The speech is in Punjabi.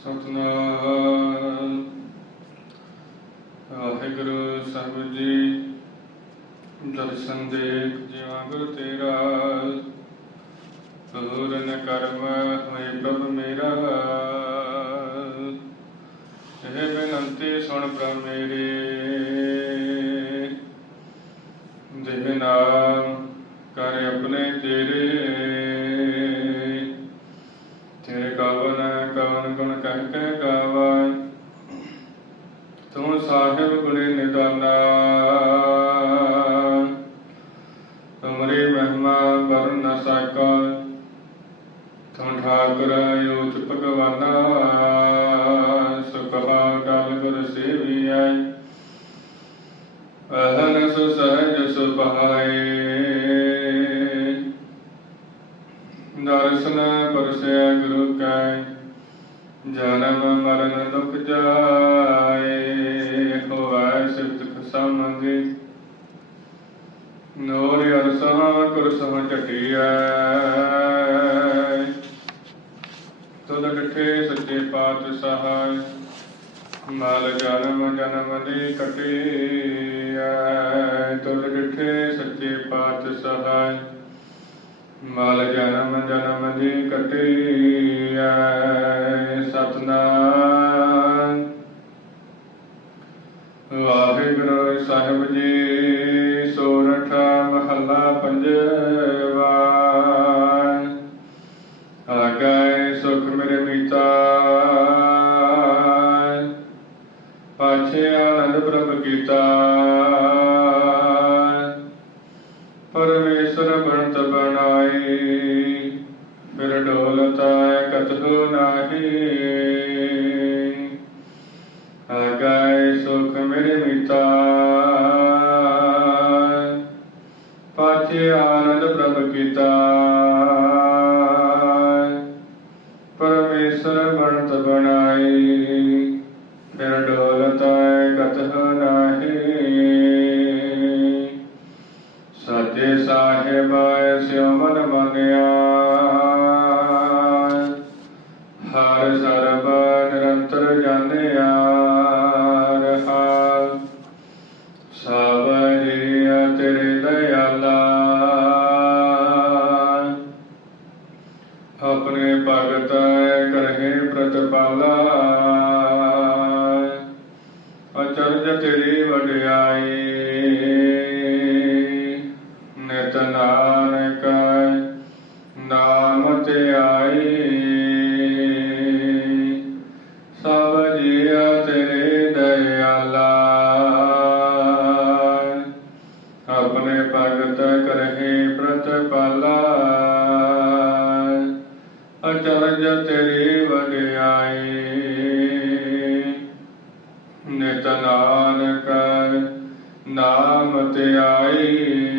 ਸਤਨਾਮ। ਵਾਹਿਗੁਰੂ ਸਾਹਿਬ ਜੀ, ਦਰਸ਼ਨ ਦੇਖ ਜਿਵਾ ਗੁਰ ਤੇਰਾ। ਪੂਰਨ ਕਰਮ ਹੋਏ ਪ੍ਰਭ ਮੇਰਾ। ਇਹ ਬੇਨੰਤੀ ਸੁਣ ਪ੍ਰਭ ਮੇਰੇ। ਸਾਹਿਬ ਗੁਣੇ ਨਿਦਾਨਾ। ਤੁਮਰੀ ਮਹਿਮਾ ਵਰਨ ਨ ਸਕਾ ਤੂੰ ਠਾਕੁਰ ਯੋਤ ਭਗਵਾਨਾ। ਸੁਖਾ ਗਲ ਗੁਰ ਸੇਵੀਐ। ਅਹਨ ਸੁ ਸਹਜ ਸੁਭਾਏ ਦਰਸ਼ਨ ਪਰਸਿਆ ਗੁਰੂ ਕੈ। ਜਨਮ ਮਰਨ ਦੁਖ ਜਾਏ। ਸਿਫਤ ਖਸਮੰਗੇ ਨੋਰ ਅਰਸਾ ਕੁਰਸਹ ਚਟਿਐ ਤੁਧ ਡਿਠੇ ਸੱਚੇ ਪਾਤਸ਼ਾਹ, ਮਲ ਜਨਮ ਜਨਮ ਦੀ ਕਟਿਐ। ਤੁਧ ਡਿਠੇ ਸੱਚੇ ਪਾਤਸ਼ਾਹ, ਮਲ ਜਨਮ ਜਨਮ ਦੀ ਕਟਿਐ। ਸਤਨਾਮ ਵਾਹਿਗੁਰੂ ਸਾਹਿਬ ਜੀ, ਸੋਰਠ ਮਹੱਲਾ ਪੰਜਵਾ। ਆਗਾਏ ਸੁਖ ਮੇਰੇ ਮੀਤਾ। ਪਾਛੇ ਆਨੰਦ ਪ੍ਰਭ ਕੀਤਾ। ਪਰਮੇਸ਼ਰ ਬਣਤ ਬਣਾਈ। ਫਿਰ ਡੋਲਤਾ ਕਤਹੁ ਨਾਹੀ। ਕਤਹੁ ਨਾਹੀ ਸਤਿ ਸਾਹਿਬ ਸਿਉ ਮਨ ਮੰਨਿਆ। ਹਰ ਸਰਬ ਨਿਰੰਤਰ ਜਾਣਿਆ ਰਹਾ। ਸਭ ਜੀਅ ਤੇਰੇ ਦਇਆਲਾ। ਆਪਣੇ ਭਗਤ ਕਰਹਿ ਪ੍ਰਤਪਾਲਾ। ਅਚਰਜ ਤੇਰੀ ਵਡਿਆਈ ਨਿਤ ਨਾਨਕ ਨਾਮ ਤੇ ਆਈ